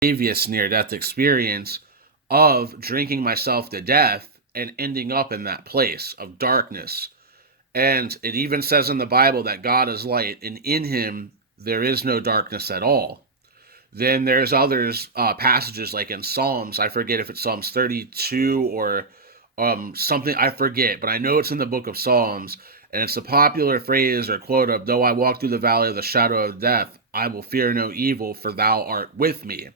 previous near-death experience of drinking myself to death and ending up in that place of darkness. And it even says in the Bible that God is light, and in him there is no darkness at all. Then there's others passages like in Psalms. I forget if it's Psalms 32 or something. I forget, but I know it's in the book of Psalms, and it's a popular phrase or quote of, "Though I walk through the valley of the shadow of death, I will fear no evil, for thou art with me."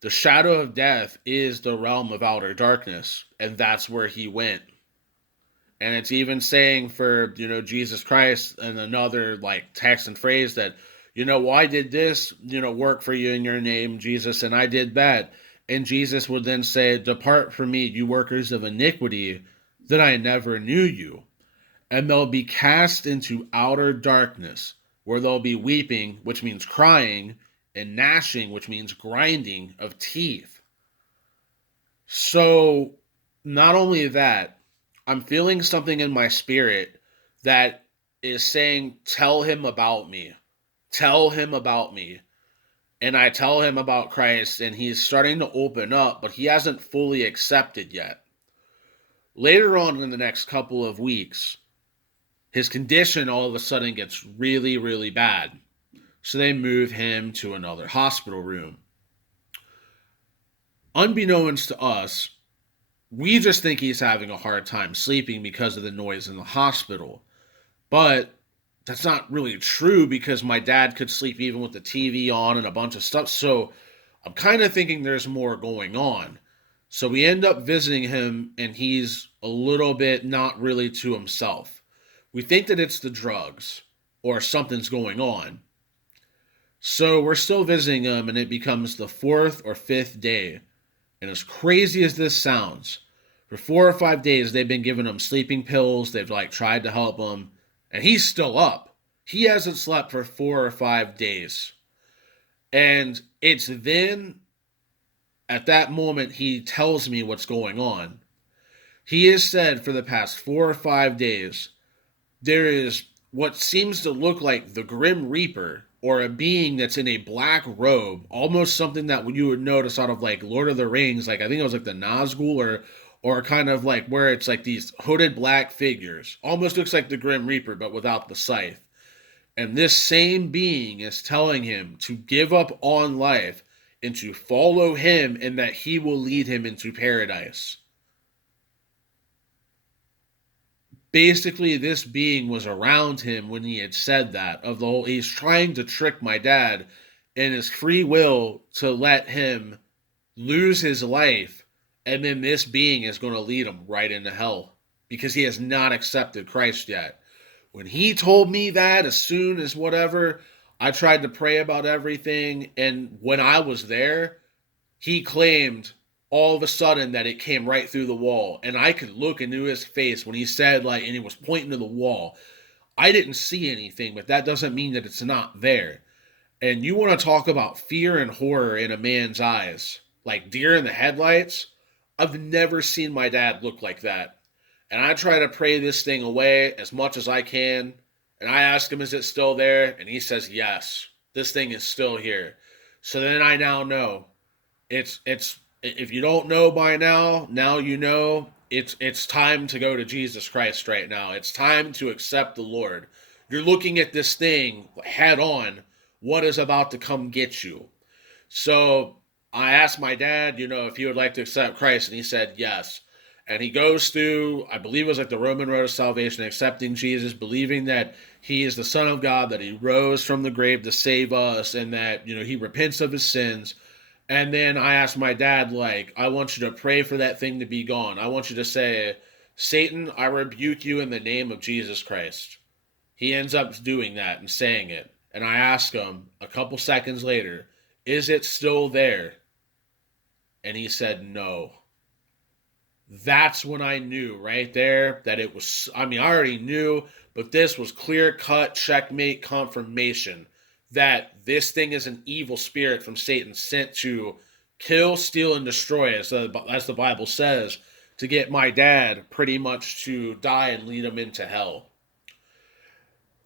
The shadow of death is the realm of outer darkness, and that's where he went. And it's even saying for, Jesus Christ and another like text and phrase that, well, I did this, work for you in your name, Jesus, and I did that. And Jesus would then say, "Depart from me, you workers of iniquity, that I never knew you." And they'll be cast into outer darkness, where they'll be weeping, which means crying, and gnashing, which means grinding of teeth. So, not only that, I'm feeling something in my spirit that is saying, "Tell him about me. Tell him about me." And I tell him about Christ, and he's starting to open up, but he hasn't fully accepted yet. Later on in the next couple of weeks, his condition all of a sudden gets really, really bad. So they move him to another hospital room. Unbeknownst to us, we just think he's having a hard time sleeping because of the noise in the hospital. But that's not really true, because my dad could sleep even with the TV on and a bunch of stuff. So I'm kind of thinking there's more going on. So we end up visiting him, and he's a little bit not really to himself. We think that it's the drugs or something's going on. So we're still visiting him, and it becomes the fourth or fifth day. And as crazy as this sounds, for 4 or 5 days, they've been giving him sleeping pills. They've like tried to help him, and he's still up. He hasn't slept for 4 or 5 days. And it's then at that moment he tells me what's going on. He has said for the past 4 or 5 days, there is what seems to look like the Grim Reaper, or a being that's in a black robe, almost something that you would notice out of like Lord of the Rings, like I think it was like the Nazgul, or kind of like where it's like these hooded black figures. Almost looks like the Grim Reaper, but without the scythe. And this same being is telling him to give up on life and to follow him, and that he will lead him into paradise. Basically, this being was around him when he had said that. Of the whole, he's trying to trick my dad in his free will to let him lose his life, and then this being is going to lead him right into hell because he has not accepted Christ yet. When he told me that, as soon as whatever, I tried to pray about everything, and when I was there, he claimed all of a sudden that it came right through the wall, and I could look into his face when he said, like, and he was pointing to the wall. I didn't see anything, but that doesn't mean that it's not there. And you want to talk about fear and horror in a man's eyes, like deer in the headlights? I've never seen my dad look like that. And I try to pray this thing away as much as I can. And I ask him, "Is it still there?" And he says, "Yes, this thing is still here." So then I now know. It's if you don't know by now you know. It's time to go to Jesus Christ right now. It's time to accept the Lord. You're looking at this thing head on. What is about to come get you? So I asked my dad, if he would like to accept Christ, and he said yes. And he goes through, I believe it was like the Roman road of salvation, accepting Jesus, believing that he is the Son of God, that he rose from the grave to save us, and that, he repents of his sins. And then I asked my dad, like, "I want you to pray for that thing to be gone. I want you to say, 'Satan, I rebuke you in the name of Jesus Christ.'" He ends up doing that and saying it. And I asked him a couple seconds later, "Is it still there?" And he said, "No." That's when I knew right there that it was, I already knew, but this was clear cut checkmate confirmation that this thing is an evil spirit from Satan sent to kill, steal, and destroy, as the Bible says, to get my dad pretty much to die and lead him into hell.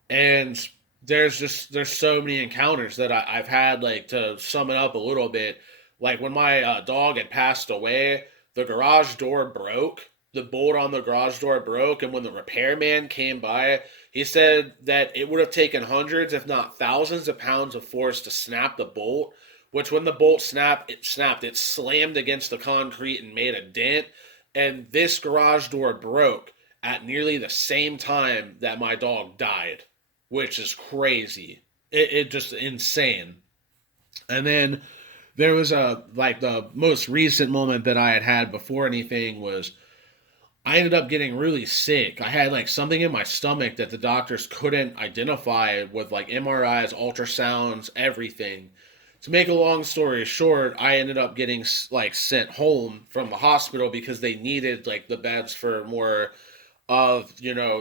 And there's so many encounters that I've had, like, to sum it up a little bit. Like when my dog had passed away, the garage door broke. The bolt on the garage door broke, and when the repairman came by, he said that it would have taken hundreds, if not thousands, of pounds of force to snap the bolt. Which, when the bolt snapped, it slammed against the concrete and made a dent. And this garage door broke at nearly the same time that my dog died, which is crazy. It just insane. And then there was a like the most recent moment that I had before anything was I ended up getting really sick. I had like something in my stomach that the doctors couldn't identify with like MRIs, ultrasounds, everything. To make a long story short, I ended up getting like sent home from the hospital because they needed like the beds for more of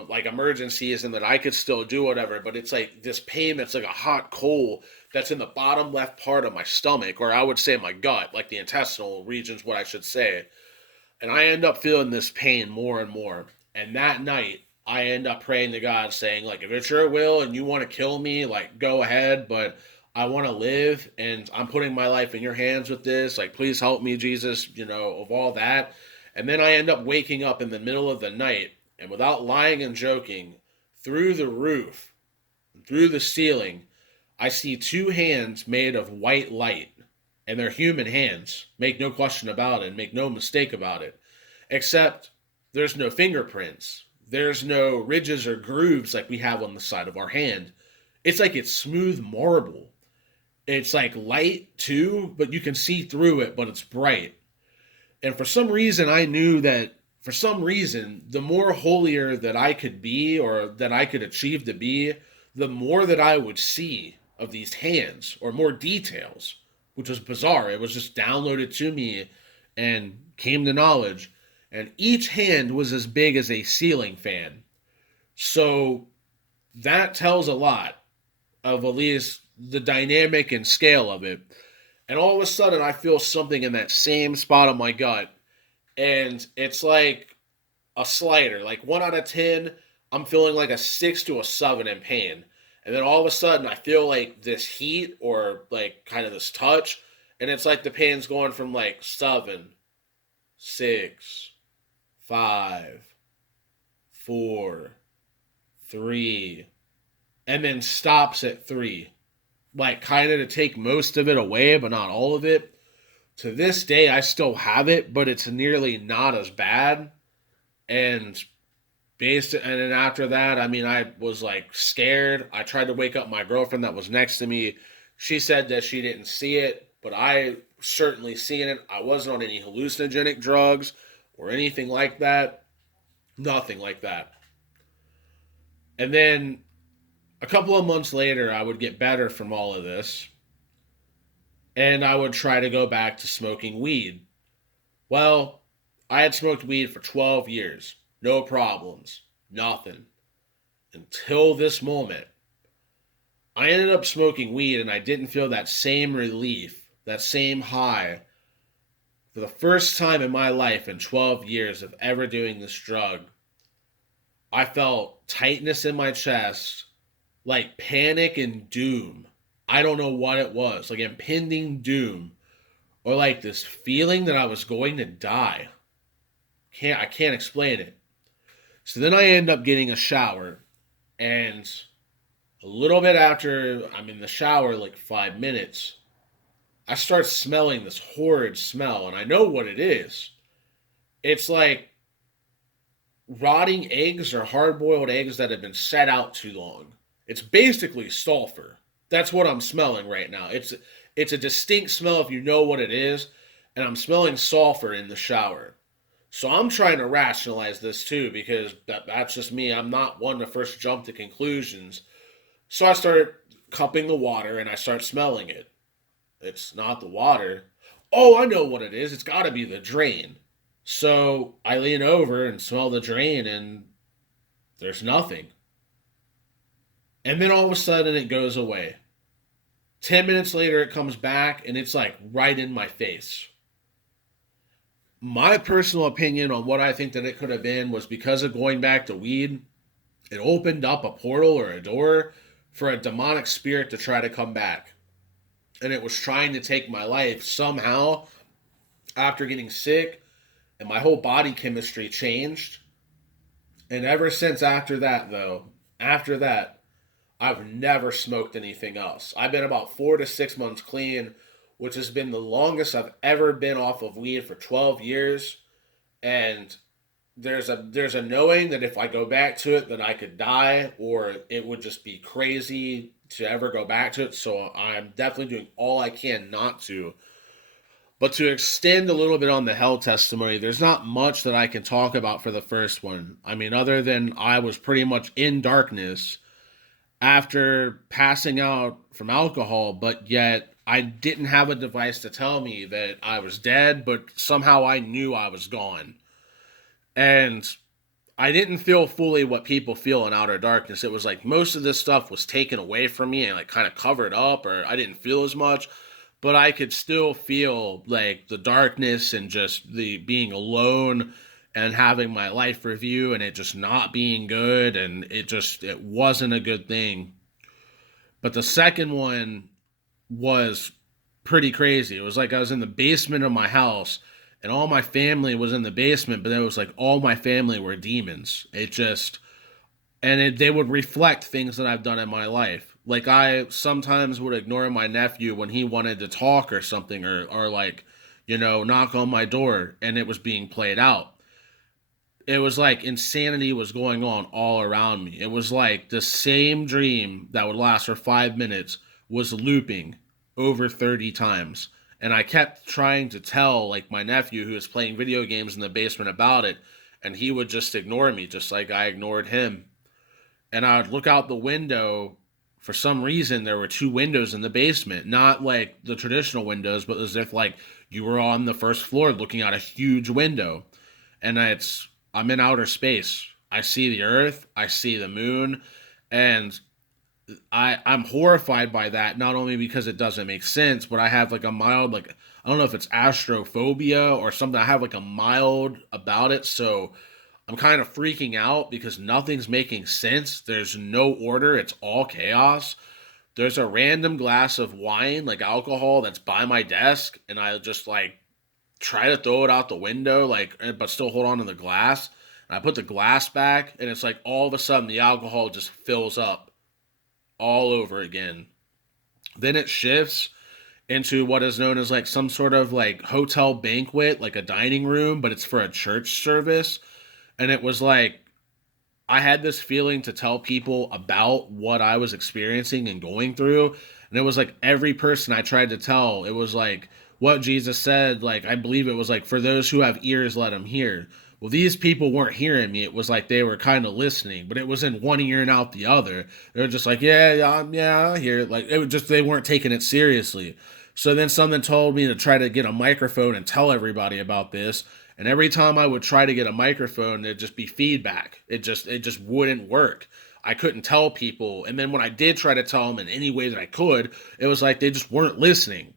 like emergencies, and that I could still do whatever. But it's like this pain that's like a hot coal that's in the bottom left part of my stomach, or I would say my gut, like the intestinal regions, what I should say. And I end up feeling this pain more and more. And that night, I end up praying to God, saying, like, if it's your will and you want to kill me, like, go ahead, but I want to live, and I'm putting my life in your hands with this. Like, please help me, Jesus, of all that. And then I end up waking up in the middle of the night, and without lying and joking, through the roof, through the ceiling, I see two hands made of white light, and they're human hands. Make no question about it, make no mistake about it. Except there's no fingerprints. There's no ridges or grooves like we have on the side of our hand. It's like it's smooth marble. It's like light too, but you can see through it, but it's bright. And for some reason, I knew that for some reason, the more holier that I could be or that I could achieve to be, the more that I would see of these hands or more details, which was bizarre. It was just downloaded to me and came to knowledge. And each hand was as big as a ceiling fan. So that tells a lot of at least the dynamic and scale of it. And all of a sudden, I feel something in that same spot of my gut. And it's like a slider. Like 1 out of 10, I'm feeling like a 6 to a 7 in pain. And then all of a sudden, I feel like this heat or like kind of this touch. And it's like the pain's going from like 7, 6, 5, 4, 3, and then stops at 3. Like kind of to take most of it away, but not all of it. To this day, I still have it, but it's nearly not as bad. And and then after that, I mean, I was like scared. I tried to wake up my girlfriend that was next to me. She said that she didn't see it, but I certainly seen it. I wasn't on any hallucinogenic drugs or anything like that. Nothing like that. And then a couple of months later, I would get better from all of this, and I would try to go back to smoking weed. Well, I had smoked weed for 12 years. No problems. Nothing. Until this moment. I ended up smoking weed and I didn't feel that same relief, that same high. For the first time in my life in 12 years of ever doing this drug, I felt tightness in my chest, like panic and doom. I don't know what it was, like impending doom, or like this feeling that I was going to die. I can't explain it. So then I end up getting a shower, and a little bit after I'm in the shower, like 5 minutes, I start smelling this horrid smell, and I know what it is. It's like rotting eggs or hard boiled eggs that have been set out too long. It's basically sulfur. That's what I'm smelling right now. It's a distinct smell if you know what it is, and I'm smelling sulfur in the shower. So I'm trying to rationalize this too because that's just me. I'm not one to first jump to conclusions. So I start cupping the water and I start smelling it. It's not the water. Oh, I know what it is. It's got to be the drain. So I lean over and smell the drain, and there's nothing. And then all of a sudden it goes away. 10 minutes later, it comes back and it's like right in my face. My personal opinion on what I think that it could have been was because of going back to weed, it opened up a portal or a door for a demonic spirit to try to come back. and it was trying to take my life somehow after getting sick, and my whole body chemistry changed. And ever since after that, I've never smoked anything else. I've been about 4 to 6 months clean, which has been the longest I've ever been off of weed for 12 years. And there's a knowing that if I go back to it, that I could die, or it would just be crazy to ever go back to it. So I'm definitely doing all I can not to. But to extend a little bit on the hell testimony, there's not much that I can talk about for the first one. I mean, other than I was pretty much in darkness after passing out from alcohol, but yet I didn't have a device to tell me that I was dead, but somehow I knew I was gone. And I didn't feel fully what people feel in outer darkness. It was like most of this stuff was taken away from me and like kind of covered up, or I didn't feel as much, but I could still feel like the darkness and just the being alone and having my life review and it just not being good, and it wasn't a good thing. But the second one was pretty crazy. It was like I was in the basement of my house and all my family was in the basement, but it was like all my family were demons. They would reflect things that I've done in my life. Like I sometimes would ignore my nephew when he wanted to talk or something, or like, knock on my door and it was being played out. It was like insanity was going on all around me. It was like the same dream that would last for 5 minutes was looping over 30 times. And I kept trying to tell like my nephew who was playing video games in the basement about it, and he would just ignore me, just like I ignored him. And I would look out the window. For some reason, there were two windows in the basement, not like the traditional windows, but as if like you were on the first floor looking out a huge window. And I'm in outer space. I see the Earth, I see the moon, and I'm horrified by that. Not only because it doesn't make sense, but I have like a mild, like, I don't know if it's astrophobia or something. I have like a mild about it, so I'm kind of freaking out because nothing's making sense. There's no order. It's all chaos. There's a random glass of wine, like alcohol, that's by my desk, and I just like try to throw it out the window, like, but still hold on to the glass. And I put the glass back, and it's like all of a sudden the alcohol just fills up all over again. Then it shifts into what is known as like some sort of like hotel banquet, like a dining room, but it's for a church service. And it was like I had this feeling to tell people about what I was experiencing and going through. And it was like every person I tried to tell, it was like what Jesus said. Like, I believe it was like, for those who have ears, let them hear. Well, these people weren't hearing me. It was like they were kind of listening, but it was in one ear and out the other. They were just like, yeah, yeah, yeah, I hear it. Like, it was just, they weren't taking it seriously. So then something told me to try to get a microphone and tell everybody about this. And every time I would try to get a microphone, there'd just be feedback. It just wouldn't work. I couldn't tell people. And then when I did try to tell them in any way that I could, it was like they just weren't listening.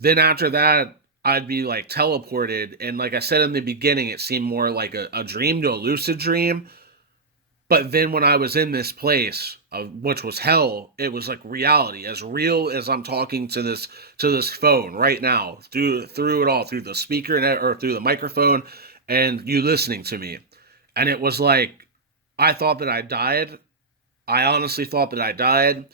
Then after that, I'd be like teleported. And like I said in the beginning, it seemed more like a dream to a lucid dream. But then when I was in this place, which was hell, it was like reality, as real as I'm talking to this phone right now, through it all, through the speaker or through the microphone, and you listening to me. And it was like I thought that I died. I honestly thought that I died,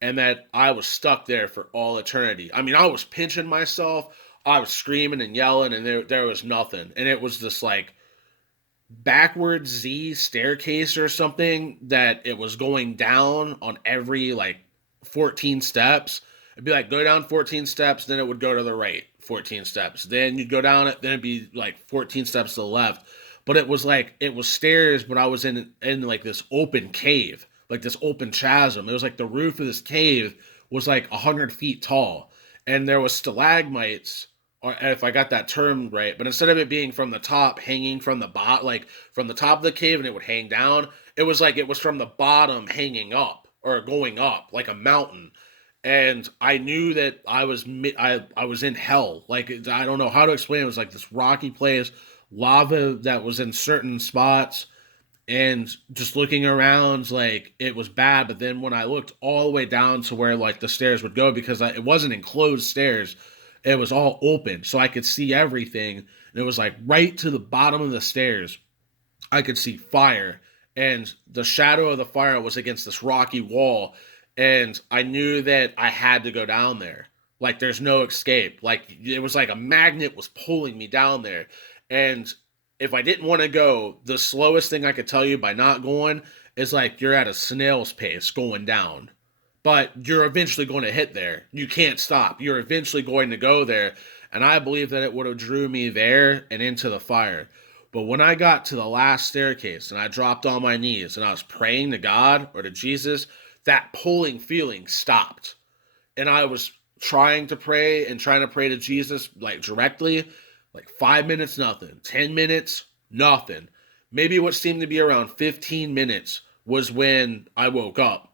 and that I was stuck there for all eternity. I mean, I was pinching myself, I was screaming and yelling, and there was nothing. And it was this like backwards Z staircase or something that it was going down on every like 14 steps. It'd be like go down 14 steps, then it would go to the right 14 steps. Then you'd go down it, then it'd be like 14 steps to the left. But it was like it was stairs, but I was in like this open cave, like this open chasm. It was like the roof of this cave was like 100 feet tall, and there was stalagmites, or if I got that term right, but instead of it being from the top, hanging from the bottom, like from the top of the cave and it would hang down, it was like it was from the bottom hanging up or going up like a mountain. And I knew that I was in hell. Like I don't know how to explain it. It was like this rocky place, lava that was in certain spots, and just looking around, like, it was bad. But then when I looked all the way down to where like the stairs would go, because it wasn't enclosed stairs, it was all open, so I could see everything. And it was like right to the bottom of the stairs, I could see fire, and the shadow of the fire was against this rocky wall, and I knew that I had to go down there. Like, there's no escape. Like, it was like a magnet was pulling me down there. And if I didn't want to go, the slowest thing I could tell you by not going is like you're at a snail's pace going down. But you're eventually going to hit there. You can't stop. You're eventually going to go there. And I believe that it would have drew me there and into the fire. But when I got to the last staircase and I dropped on my knees and I was praying to God or to Jesus, that pulling feeling stopped. And I was trying to pray and trying to pray to Jesus like directly, like 5 minutes, nothing. 10 minutes, nothing. Maybe what seemed to be around 15 minutes was when I woke up.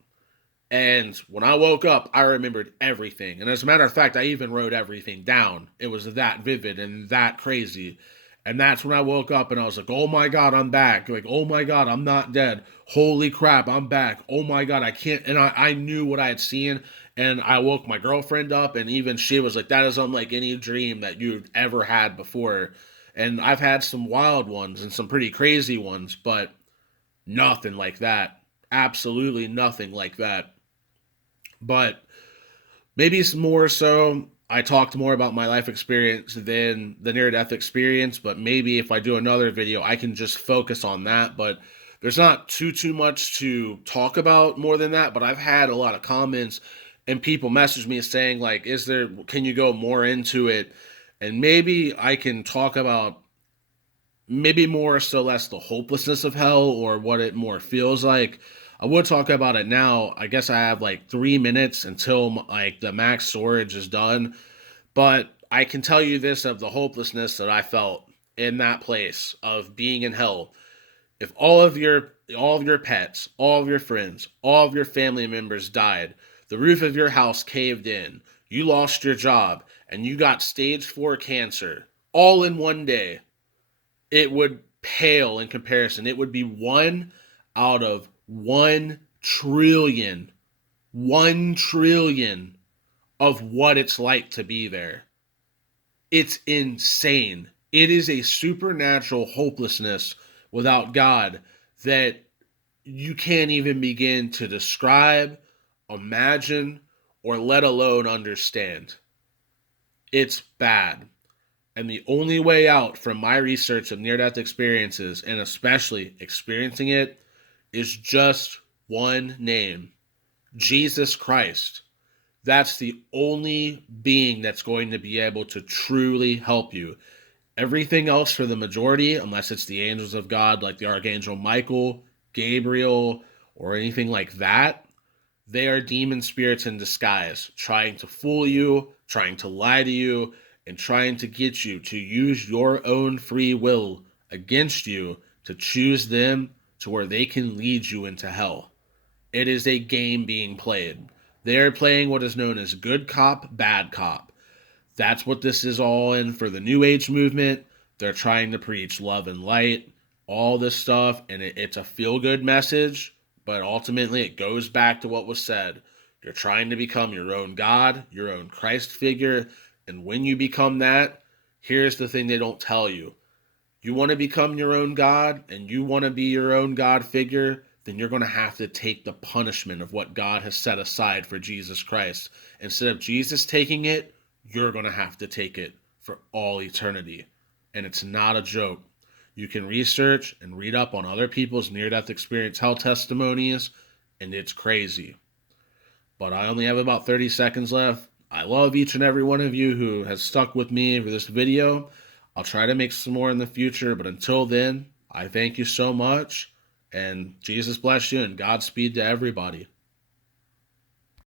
And when I woke up, I remembered everything. And as a matter of fact, I even wrote everything down. It was that vivid and that crazy. And that's when I woke up and I was like, oh my God, I'm back. Like, oh my God, I'm not dead. Holy crap, I'm back. Oh my God, I can't. And I knew what I had seen. And I woke my girlfriend up, and even she was like, that is unlike any dream that you've ever had before. And I've had some wild ones and some pretty crazy ones, but nothing like that. Absolutely nothing like that. But maybe it's more so I talked more about my life experience than the near death experience, but maybe if I do another video, I can just focus on that. But there's not too much to talk about more than that. But I've had a lot of comments and people message me saying like, can you go more into it? And maybe I can talk about maybe more so less the hopelessness of hell or what it more feels like. I would talk about it now. I guess I have like 3 minutes until like the max storage is done, but I can tell you this of the hopelessness that I felt in that place of being in hell. If all of your pets, all of your friends, all of your family members died, the roof of your house caved in, you lost your job, and you got stage 4 cancer all in one day, it would pale in comparison. It would be 1 out of 1 trillion, 1 trillion of what it's like to be there. It's insane. It is a supernatural hopelessness without God that you can't even begin to describe, imagine, or let alone understand. It's bad. And the only way out from my research of near death experiences, and especially experiencing it, is just one name: Jesus Christ. That's the only being that's going to be able to truly help you. Everything else, for the majority, unless it's the angels of God like the Archangel Michael, Gabriel, or anything like that, they are demon spirits in disguise, trying to fool you, trying to lie to you, and trying to get you to use your own free will against you to choose them to where they can lead you into hell. It is a game being played. They are playing what is known as good cop, bad cop. That's what this is all in for the New Age movement. They're trying to preach love and light, all this stuff, and it's a feel-good message, but ultimately it goes back to what was said. You're trying to become your own God, your own Christ figure, and when you become that, here's the thing they don't tell you. You want to become your own God, and you want to be your own God figure, then you're going to have to take the punishment of what God has set aside for Jesus Christ. Instead of Jesus taking it, you're going to have to take it for all eternity. And it's not a joke. You can research and read up on other people's near-death experience hell testimonies, and it's crazy. But I only have about 30 seconds left. I love each and every one of you who has stuck with me for this video. I'll try to make some more in the future, but until then, I thank you so much, and Jesus bless you, and Godspeed to everybody.